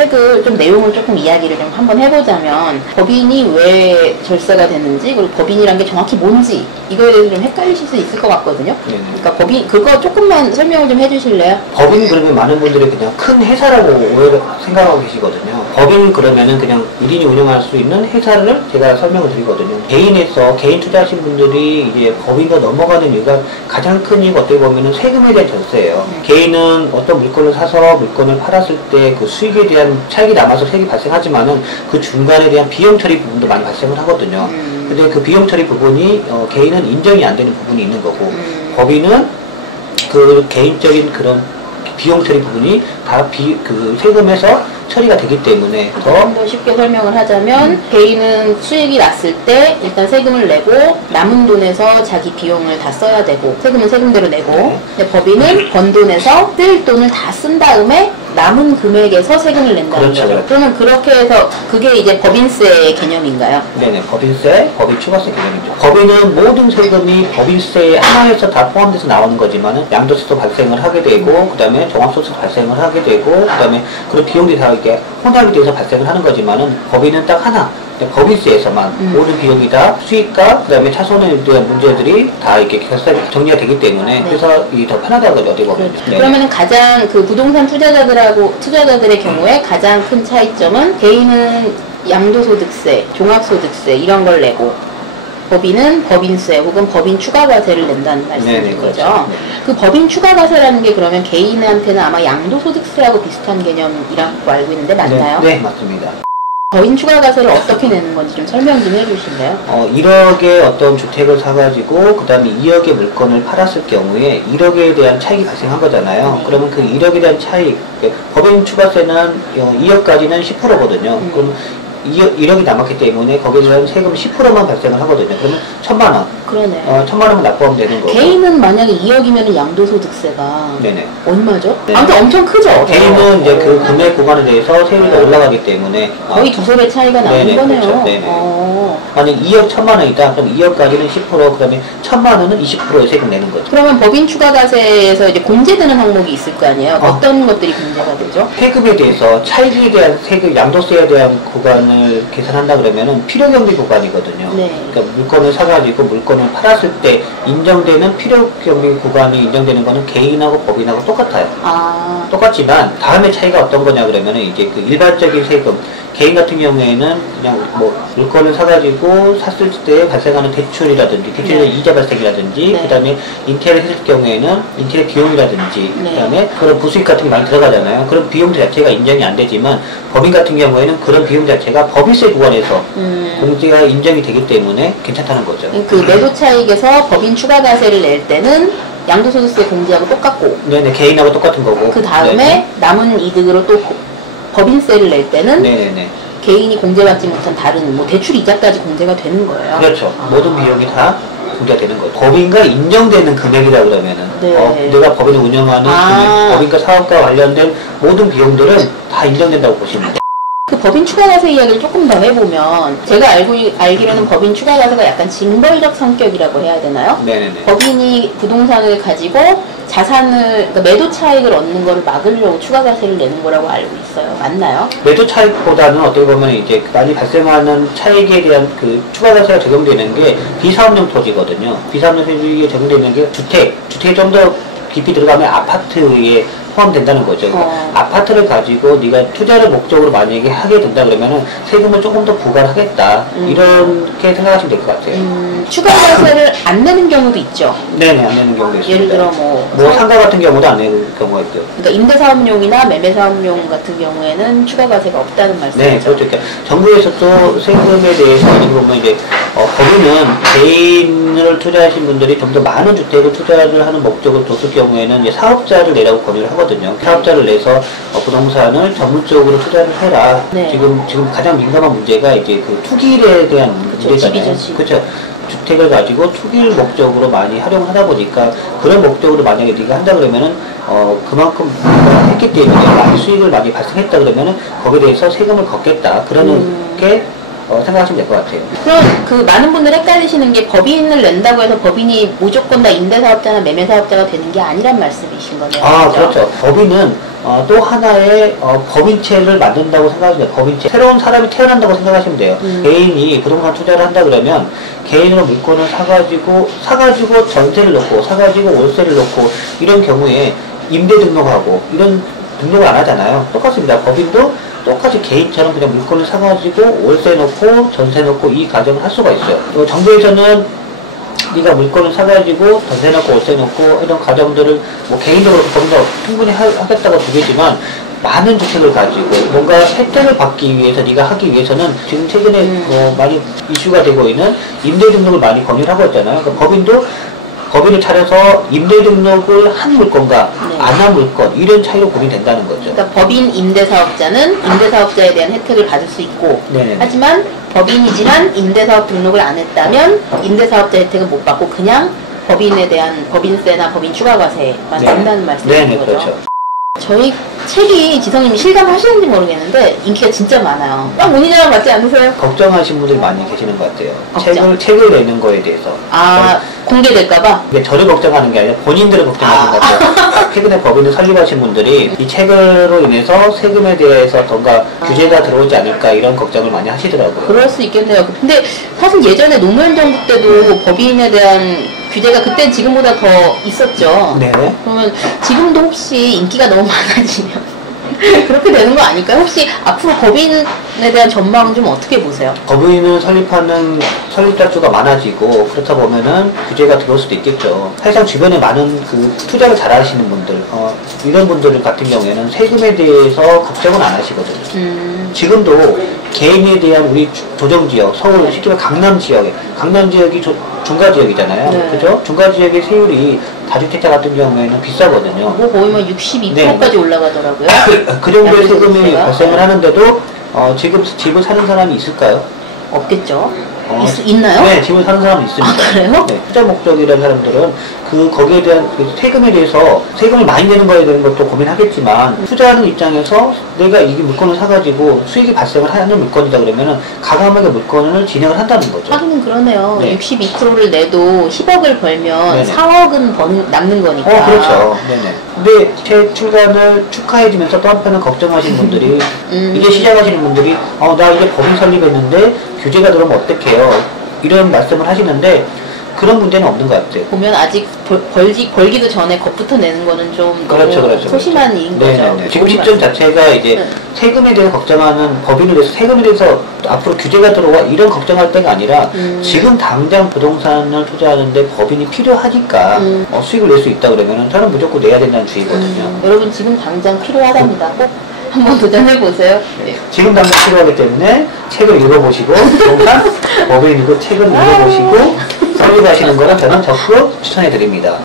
책을 좀 내용을 조금 이야기를 좀 한번 해보자면 법인이 왜 절세가 됐는지 그리고 법인이란 게 정확히 뭔지 이거에 대해서 좀 헷갈리실 수 있을 것 같거든요. 네네. 그러니까 법인 그거 조금만 설명을 좀 해주실래요? 법인 그러면 많은 분들이 그냥 큰 회사라고 오해를 생각하고 계시거든요. 법인 그러면은 그냥 1인이 운영할 수 있는 회사를 제가 설명을 드리거든요. 개인에서 개인 투자하신 분들이 이제 법인으로 넘어가는 이유가 가장 큰 이유가 어떻게 보면은 세금에 대한 절세예요. 개인은 어떤 물건을 사서 물건을 팔았을 때 그 수익에 대한 차익이 남아서 세금이 발생하지만은 그 중간에 대한 비용 처리 부분도 많이 발생을 하거든요. 근데 그 비용 처리 부분이 개인은 인정이 안 되는 부분이 있는 거고 법인은 그 개인적인 그런 비용 처리 부분이 다 그 세금에서 처리가 되기 때문에 좀 더 쉽게 설명을 하자면 개인은 수익이 났을 때 일단 세금을 내고 남은 돈에서 자기 비용을 다 써야 되고 세금은 세금대로 내고 근데 법인은 번 돈에서 쓸 돈을 다 쓴 다음에 남은 금액에서 세금을 낸다는 그렇죠, 거죠. 그렇죠. 그러면 그렇게 해서 그게 이제 법인세의 개념인가요? 네네, 법인세, 법인 추가세 개념이죠. 법인은 모든 세금이 법인세 하나에서 다 포함돼서 나오는 거지만은 양도세도 발생을 하게 되고, 그 다음에 종합소득세도 발생을 하게 되고, 그 다음에 그런 비용들이 다 이렇게 혼합이 돼서 발생을 하는 거지만은 법인은 딱 하나. 법인세에서만 모든 비용이 다 수익과 그 다음에 차손에 대한 문제들이 다 이렇게 정리가 되기 때문에 그래서 이 더 편하다고 어떻게 보면. 그렇죠. 그러면은 가장 그 부동산 투자자들의 경우에 가장 큰 차이점은 개인은 양도소득세, 종합소득세 이런 걸 내고 법인은 법인세 혹은 법인 추가과세를 낸다는 말씀인 거죠. 그렇죠. 그 법인 추가과세라는 게 그러면 개인한테는 아마 양도소득세하고 비슷한 개념이라고 알고 있는데 맞나요? 네, 맞습니다. 법인 추가과세를 어떻게 내는 건지 좀 설명 좀 해주실래요? 1억의 어떤 주택을 사가지고 그 다음에 2억의 물건을 팔았을 경우에 1억에 대한 차익이 발생한 거잖아요. 그러면 그 1억에 대한 차익, 법인 추가세는 2억까지는 10%거든요. 그럼 1억이 남았기 때문에 거기에 대한 세금 10%만 발생을 하거든요. 그러면 1,000만 원. 그러네. 1,000만 원만 납부하면 되는 거고. 개인은 만약에 2억이면 양도소득세가 네네. 얼마죠? 네. 아무튼 엄청 크죠? 개인은 이제 그 금액 구간에 대해서 세율이 올라가기 때문에 거의 두세 배 차이가 나는 네네, 거네요. 그렇죠. 네네. 만약 2억 1,000만 원이다. 그럼 2억까지는 10%, 그 다음에 1,000만 원은 20%의 세금 내는 거죠. 그러면 법인 추가과세에서 이제 공제되는 항목이 있을 거 아니에요? 어떤 것들이 공제가 되죠? 세금에 대해서 차익에 대한 세금, 양도세에 대한 구간을 계산한다 그러면은 필요경비 구간이거든요. 네. 그러니까 물건을 사가지고 물건을 팔았을 때 인정되는 필요경비 구간이 인정되는 거는 개인하고 법인하고 똑같아요. 아, 똑같지만 다음에 차이가 어떤 거냐 그러면은 이제 그 일반적인 세금, 개인 같은 경우에는 그냥 뭐 물건을 사가지고 샀을 때 발생하는 대출이라든지 대출의 이자 발생이라든지 네. 그 다음에 인테리어 했을 경우에는 인테리어 비용이라든지 네. 그 다음에 그런 부수익 같은 게 많이 들어가잖아요. 그런 비용 자체가 인정이 안 되지만 법인 같은 경우에는 그런 비용 자체가 법인세 구간에서 공제가 인정이 되기 때문에 괜찮다는 거죠. 그 매도 차익에서 법인 추가과세를 낼 때는 양도소득세 공제하고 똑같고 네네, 개인하고 똑같은 거고. 그 다음에 네네. 남은 이득으로 또 법인세를 낼 때는 네네네. 개인이 공제받지 못한 다른 뭐 대출 이자까지 공제가 되는 거예요. 그렇죠. 모든 비용이 다 공제가 되는 거죠. 법인과 인정되는 금액이다 그러면은 네. 내가 법인을 운영하는 금액, 법인과 사업과 관련된 모든 비용들은 다 인정된다고 보시면 돼요. 그 법인 추가과세 이야기를 조금 더 해보면 제가 알기로는 법인 추가과세가 약간 징벌적 성격이라고 해야 되나요? 네네네. 법인이 부동산을 가지고 자산을 그러니까 매도 차익을 얻는 거를 막으려고 추가과세를 내는 거라고 알고 있어요. 맞나요? 매도 차익보다는 어떻게 보면 이제 많이 발생하는 차익에 대한 그 추가과세가 적용되는 게 비사업용 토지거든요. 비사업용 토지에 적용되는 게 주택이 좀 더 깊이 들어가면 아파트에 포함된다는 거죠. 그러니까 아파트를 가지고 네가 투자를 목적으로 만약에 하게 된다 그러면은 세금을 조금 더 부과를 하겠다. 이렇게 생각하시면 될 것 같아요. 추가과세를 안 내는 경우도 있죠. 네네, 안 내는 경우도 있습니다. 예를 들어 뭐 상가 같은 경우도 안 내는 경우가 있고요. 그러니까 임대사업용이나 매매사업용 같은 경우에는 추가과세가 없다는 말씀이죠. 네, 그렇죠. 그러니까 정부에서도 세금에 대해서 어떻게 보면 이제 법인은 개인을 투자하신 분들이 좀 더 많은 주택을 투자를 하는 목적으로 뒀을 경우에는 이제 사업자를 내라고 권유를 하거든요. 사업자를 내서 부동산을 전문적으로 투자를 해라. 네. 지금 가장 민감한 문제가 이제 그 투기에 대한 문제잖아요. 집이죠, 집. 그렇죠. 주택을 가지고 투기 목적으로 많이 활용하다 보니까 그런 목적으로 만약에 네가 한다 그러면은 그만큼 네가 했기 때문에 많이 수익을 많이 발생했다 그러면은 거기에 대해서 세금을 걷겠다. 그렇게 생각하시면 될 것 같아요. 그럼 그 많은 분들 헷갈리시는 게 법인을 낸다고 해서 법인이 무조건 다 임대사업자나 매매사업자가 되는 게 아니란 말씀이신 거네요. 그렇죠. 법인은 또 하나의 법인체를 만든다고 생각하시면 돼요. 법인체. 새로운 사람이 태어난다고 생각하시면 돼요. 개인이 부동산 투자를 한다 그러면 개인으로 물건을 사가지고 전세를 넣고 사가지고 월세를 넣고 이런 경우에 임대 등록하고 이런 등록을 안 하잖아요. 똑같습니다. 법인도 똑같이 개인처럼 그냥 물건을 사가지고 월세 넣고 전세 넣고 이 과정을 할 수가 있어요. 또 정부에서는 네가 물건을 사가지고 전세 넣고 월세 넣고 이런 과정들을 뭐 개인적으로 법인도 충분히 하겠다고 주겠지만 많은 주택을 가지고 뭔가 혜택을 받기 위해서 네가 하기 위해서는 지금 최근에 많이 이슈가 되고 있는 임대 등록을 많이 권유를 하고 있잖아요. 그러니까 법인을 차려서 임대 등록을 한 물건과 안 한 물건 이런 차이로 고민된다는 거죠. 그러니까 법인 임대사업자는 임대사업자에 대한 혜택을 받을 수 있고 네네. 하지만 법인이지만 임대사업 등록을 안 했다면 임대사업자 혜택은 못 받고 그냥 법인에 대한 법인세나 법인 추가과세만 낸다는 말씀이신 네네, 거죠. 그렇죠. 저희 책이 지성님이 실감하시는지 모르겠는데 인기가 진짜 많아요. 딱 본인이랑 맞지 않으세요? 걱정하시는 분들이 많이 계시는 것 같아요. 걱정. 책을 내는 거에 대해서. 공개될까봐? 이게 저를 걱정하는 게 아니라 본인들을 걱정하는 것 같아요. 최근에 법인을 설립하신 분들이 이 책으로 인해서 세금에 대해서 뭔가 규제가 들어오지 않을까 이런 걱정을 많이 하시더라고요. 그럴 수 있겠네요. 근데 사실 예전에 노무현 정부 때도 법인에 대한 규제가 그때 지금보다 더 있었죠. 네. 그러면 지금도 혹시 인기가 너무 많아지면 그렇게 되는 거 아닐까요? 혹시 앞으로 법인에 대한 전망은 좀 어떻게 보세요? 법인을 설립하는 설립자 수가 많아지고 그렇다 보면은 규제가 들어올 수도 있겠죠. 사실상 주변에 많은 그 투자를 잘 하시는 분들, 이런 분들 같은 경우에는 세금에 대해서 걱정은 안 하시거든요. 지금도 개인에 대한 우리 조정지역, 서울, 쉽게 말하면 강남 지역이 중가 지역이잖아요. 네. 그죠? 중가 지역의 세율이 다주택자 같은 경우에는 비싸거든요. 뭐 거의 뭐 62%까지 올라가더라고요. 그 정도의 세금이 자체가. 발생을 하는데도 지금 집을 사는 사람이 있을까요? 없겠죠. 있나요? 네, 집을 사는 사람이 있습니다. 아, 그래요? 네, 투자 목적이라는 사람들은 거기에 대한 그 세금에 대해서 세금을 많이 내는 거에 대한 것도 고민하겠지만 투자하는 입장에서 내가 이 물건을 사가지고 수익이 발생을 하는 물건이다 그러면은 가감하게 물건을 진행을 한다는 거죠. 하긴 그러네요. 네. 62%를 내도 10억을 벌면 네네. 4억은 남는 거니까. 그렇죠. 네네. 근데 책 출간을 축하해주면서 또 한편은 걱정하시는 분들이 이제 시작하시는 분들이 나 이제 법인 설립했는데 규제가 들어오면 어떡해요? 이런 말씀을 하시는데 그런 문제는 없는 것 같아요. 보면 아직 벌기도 전에 겁부터 내는 거는 좀 그렇죠. 소심한 일인 거죠. 네네네. 지금 시점 자체가 이제 세금에 대해서 걱정하는 법인에 대해서 세금에 대해서 앞으로 규제가 들어와 이런 걱정할 때가 아니라 지금 당장 부동산을 투자하는데 법인이 필요하니까 수익을 낼 수 있다 그러면 저는 무조건 내야 된다는 주의거든요. 여러분 지금 당장 필요하답니다. 꼭 한번 도전해보세요. 네. 지금 당장 필요하기 때문에 책을 읽어보시고 부동산 법인이고 책을 읽어보시고 설립하시는 거는 저는 적극 추천해 드립니다.